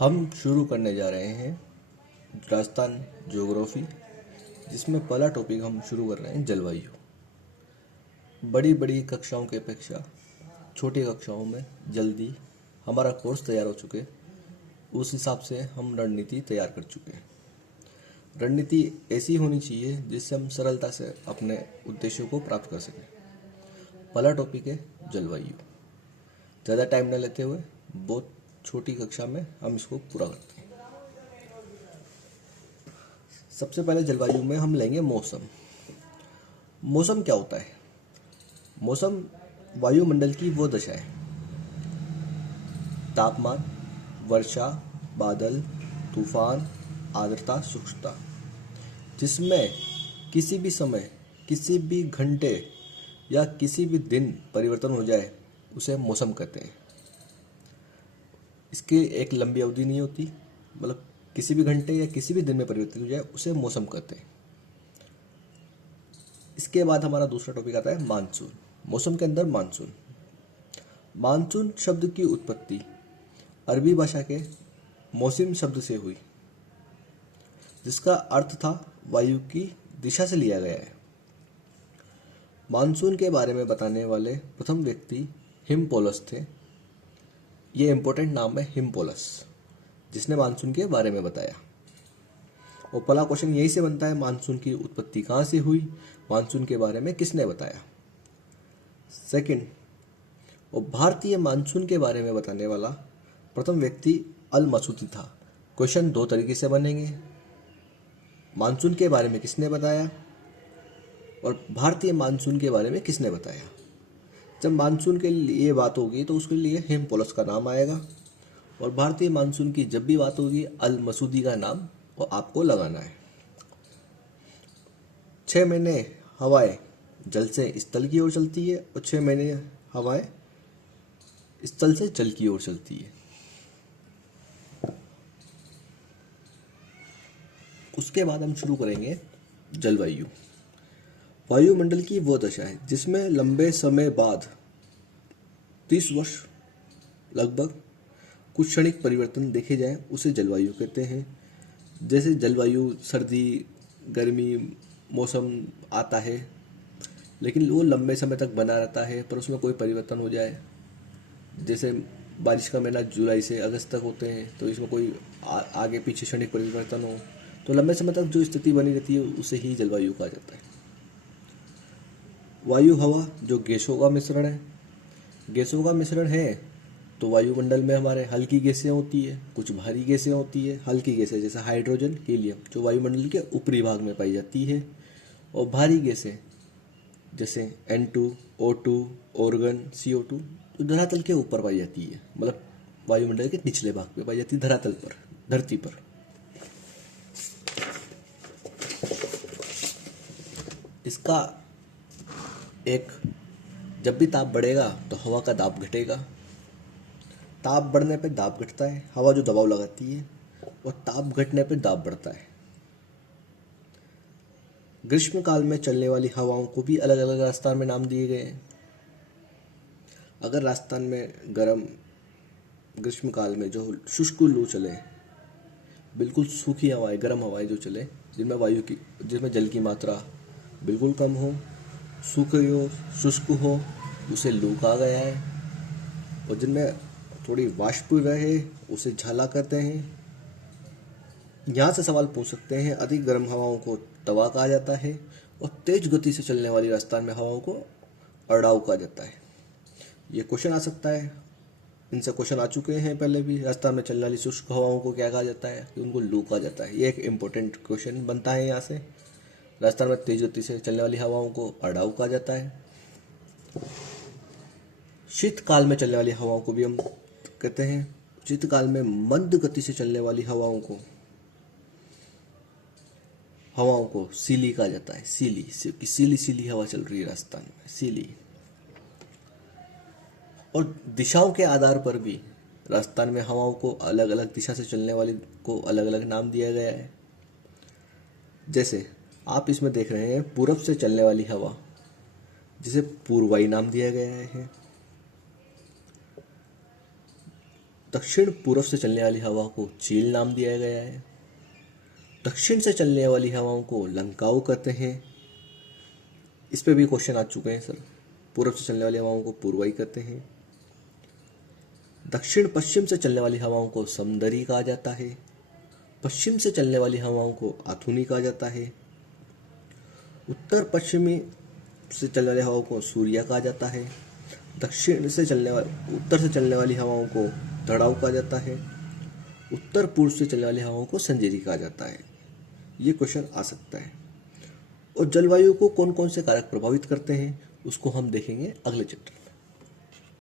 हम शुरू करने जा रहे हैं राजस्थान ज्योग्राफी, जिसमें पहला टॉपिक हम शुरू कर रहे हैं जलवायु। बड़ी बड़ी कक्षाओं की अपेक्षा छोटी कक्षाओं में जल्दी हमारा कोर्स तैयार हो चुके, उस हिसाब से हम रणनीति तैयार कर चुके हैं। रणनीति ऐसी होनी चाहिए जिससे हम सरलता से अपने उद्देश्यों को प्राप्त कर सकें। पहला टॉपिक है जलवायु। ज़्यादा टाइम न लेते हुए बहुत छोटी कक्षा में हम इसको पूरा करते हैं। सबसे पहले जलवायु में हम लेंगे मौसम। मौसम क्या होता है? मौसम वायुमंडल की वो दशा है, तापमान, वर्षा, बादल, तूफान, आर्द्रता, शुष्कता, जिसमें किसी भी समय, किसी भी घंटे या किसी भी दिन परिवर्तन हो जाए उसे मौसम कहते हैं। इसकी एक लंबी अवधि नहीं होती, मतलब किसी भी घंटे या किसी भी दिन में परिवर्तन हो जाए उसे मौसम कहते हैं। इसके बाद हमारा दूसरा टॉपिक आता है मानसून। मौसम के अंदर मानसून। मानसून शब्द की उत्पत्ति अरबी भाषा के मौसम शब्द से हुई, जिसका अर्थ था वायु की दिशा से लिया गया है। मानसून के बारे में बताने वाले प्रथम व्यक्ति हिमपोलस थे। ये इंपॉर्टेंट नाम है हिमपोलस, जिसने मानसून के बारे में बताया। और पहला क्वेश्चन यही से बनता है, मानसून की उत्पत्ति कहाँ से हुई, मानसून के बारे में किसने बताया। सेकंड, और भारतीय मानसून के बारे में बताने वाला प्रथम व्यक्ति अल मसूदी था। क्वेश्चन दो तरीके से बनेंगे, मानसून के बारे में किसने बताया और भारतीय मानसून के बारे में किसने बताया। जब मानसून के लिए बात होगी तो उसके लिए हिमपोलस का नाम आएगा, और भारतीय मानसून की जब भी बात होगी अल मसूदी का नाम वो आपको लगाना है। 6 महीने हवाएं जल से स्थल की ओर चलती है और 6 महीने हवाएं स्थल से जल की ओर चलती है। उसके बाद हम शुरू करेंगे जलवायु। वायुमंडल की वो दशा है जिसमें लंबे समय बाद 30 वर्ष लगभग कुछ क्षणिक परिवर्तन देखे जाएं, उसे जलवायु कहते हैं। जैसे जलवायु सर्दी, गर्मी, मौसम आता है, लेकिन वो लंबे समय तक बना रहता है, पर उसमें कोई परिवर्तन हो जाए, जैसे बारिश का महीना जुलाई से अगस्त तक होते हैं, तो इसमें कोई आगे पीछे क्षणिक परिवर्तन हो, तो लंबे समय तक जो स्थिति बनी रहती है उसे ही जलवायु कहा जाता है। वायु हवा जो गैसों का मिश्रण है। गैसों का मिश्रण है तो वायुमंडल में हमारे हल्की गैसें होती है, कुछ भारी गैसें होती है। हल्की गैसें जैसे हाइड्रोजन, हीलियम जो वायुमंडल के ऊपरी भाग में पाई जाती है, और भारी गैसें जैसे N2, O2, ऑर्गन, CO2 जो धरातल के ऊपर पाई जाती है, मतलब वायुमंडल के निचले भाग पे पाई जाती है, धरातल पर, धरती पर। इसका एक, जब भी ताप बढ़ेगा तो हवा का दाब घटेगा। ताप बढ़ने पे दाब घटता है, हवा जो दबाव लगाती है, और ताप घटने पे दाब बढ़ता है। ग्रीष्म काल में चलने वाली हवाओं को भी अलग अलग राजस्थान में नाम दिए गए हैं। अगर राजस्थान में गर्म ग्रीष्म काल में जो शुष्क लू चले, बिल्कुल सूखी हवाएं, गर्म हवाएं जो चले, जिसमें जल की मात्रा बिल्कुल कम हो, सूखी हो, शुष्क हो, उसे लू कहा गया है। और जिनमें थोड़ी वाष्प रहे उसे झाला कहते हैं। यहाँ से सवाल पूछ सकते हैं, अधिक गर्म हवाओं को तवा कहा जाता है, और तेज गति से चलने वाली राजस्थान में हवाओं को अड़ाऊ कहा जाता है। ये क्वेश्चन आ सकता है, इनसे क्वेश्चन आ चुके हैं पहले भी। राजस्थान में चलने वाली शुष्क हवाओं को क्या कहा जाता है, कि उनको लू कहा जाता है। ये एक इम्पोर्टेंट क्वेश्चन बनता है यहाँ से। राजस्थान में तेज गति से चलने वाली हवाओं को अड़ाऊ कहा जाता है। शीतकाल में चलने वाली हवाओं को भी हम कहते हैं, शीतकाल में मंद गति से चलने वाली हवाओं को सीली कहा जाता है। सीली सीली हवा चल रही है राजस्थान में, सीली। और दिशाओं के आधार पर भी राजस्थान में हवाओं को अलग अलग दिशा से चलने वाली को अलग अलग नाम दिया गया है। जैसे आप इसमें देख रहे हैं, पूरब से चलने वाली हवा जिसे पूर्वाई नाम दिया गया है। दक्षिण पूर्व से चलने वाली हवा को चील नाम दिया गया है। दक्षिण से चलने वाली हवाओं को लंकाऊ कहते हैं। इस पे भी क्वेश्चन आ चुके हैं सर। पूर्व से चलने वाली हवाओं को पूर्वाई कहते हैं। दक्षिण पश्चिम से चलने वाली हवाओं को समदरी कहा जाता है। पश्चिम से चलने वाली हवाओं को आथुनी कहा जाता है। उत्तर पश्चिमी से चलने वाली हवाओं को सूर्या कहा जाता है। उत्तर से चलने वाली हवाओं को दड़ाऊ कहा जाता है। उत्तर पूर्व से चलने वाली हवाओं को संजेरी कहा जाता है। ये क्वेश्चन आ सकता है। और जलवायु को कौन कौन से कारक प्रभावित करते हैं उसको हम देखेंगे अगले चैप्टर।